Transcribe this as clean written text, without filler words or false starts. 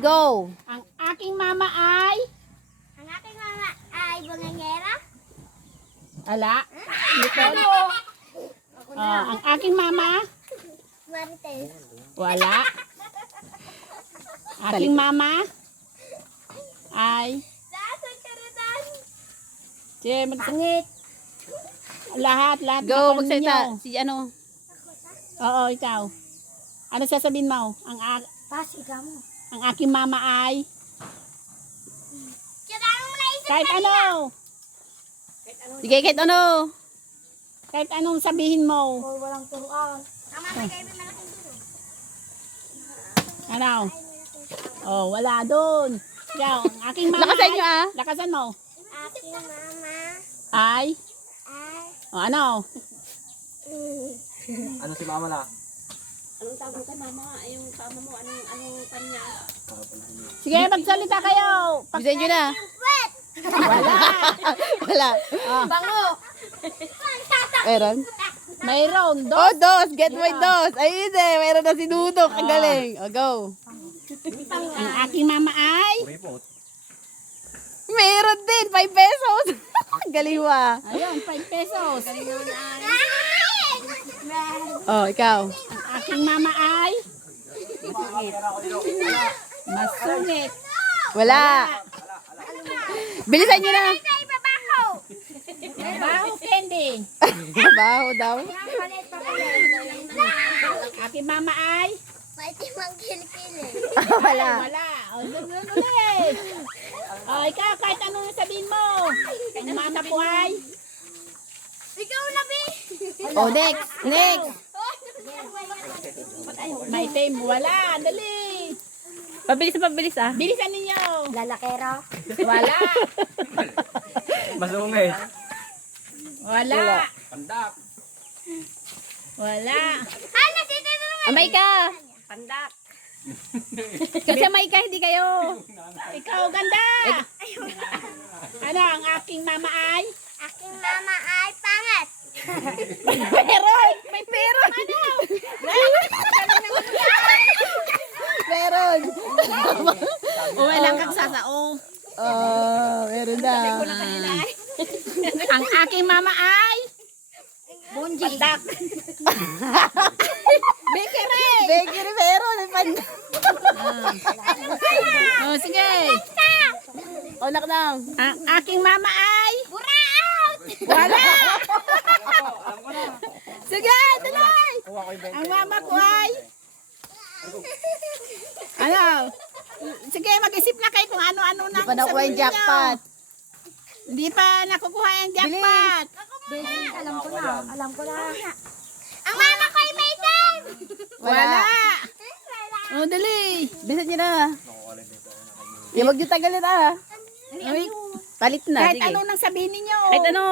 go. Ang aking mama ay... Ang aking mama ay bungangera. Ala. Nicole. Ang aking mama... Marites. Wala. Aking mama ay... Dasan karutan. Sige, magsangit. Lahat Go, na magsalita. ninyo. Si ano? Oo, ikaw. Ano sasabihin mo? Pas, ikaw mo. Ang aking mama ay... Kailangan mo na isip Kahit ano. Sige, kahit ano. Kahit anong sabihin mo. o walang turuan. Ang mama kayo may malaking turo. Ano? Oh, wala doon. Ikaw, ang aking mama Lakasan nyo, ah. Lakasan mo. Aking mama Ay? ay... O ano? Ano si mama na? Anong tawag kay mama? Yung kama mo, anong kanya? Sige, magsalita kayo. Bisan nyo na. Wala. Wala. Bango! Meron? Mayroon. Oh, dos. Get my dos. Ay, hindi. Meron na si Dudok. Ang galing. O, go. Ang aking mama ay... Report. Meron din. 5 pesos. Ang galing wa. Ayun, 5 pesos. Oh, ikaw. Ang aking mama ay... Masungit. Wala. Bilisan nyo na. Ay, babaho! Baho candy. Baho daw. Aking mama ay... Pwede mang kilikili. Wala. Wala. O, doon ulit. O, ikaw, kahit anong sabihin mo. Ang mama ko ay... Ikaw na, Bi! Oh, next. Next. May time. Wala. Dali. Pabilis na pabilis ah. Bilisan ninyo. Lalakero. Wala. Masungit. Wala. Pandak. Wala. Hala, titinungan! Amay ka. Pandak. Kasi amay ka, hindi kayo. Ikaw, ganda. Ano, ang aking mama ay? Aking mama ay pangat. Meron. May meron. Meron. Walang kagsasao. Oh, meron na. Ang aking mama ay? Bunji. Pandak. Bakery. Bakery meron. May pandak. Oh, sige. Oh, naknang. Ang aking mama ay? Buraot! Wala. Alam ko na. Sige, tuloy. Kuha ko yung Ang mama ko ay? Ano? Sige, mag-isip na kayo kung ano-ano na. Hindi pa nakuha yung jackpot. Hindi pa nakukuha yung jackpot. Alam ko na. Alam ko na. Ang mama ko ay may time! Wala. Oh, dali. Bisan nyo na. Yung wag nyo tagalin ah. Palit na. Kahit Sige. ano nang sabihin ninyo. Kahit ano.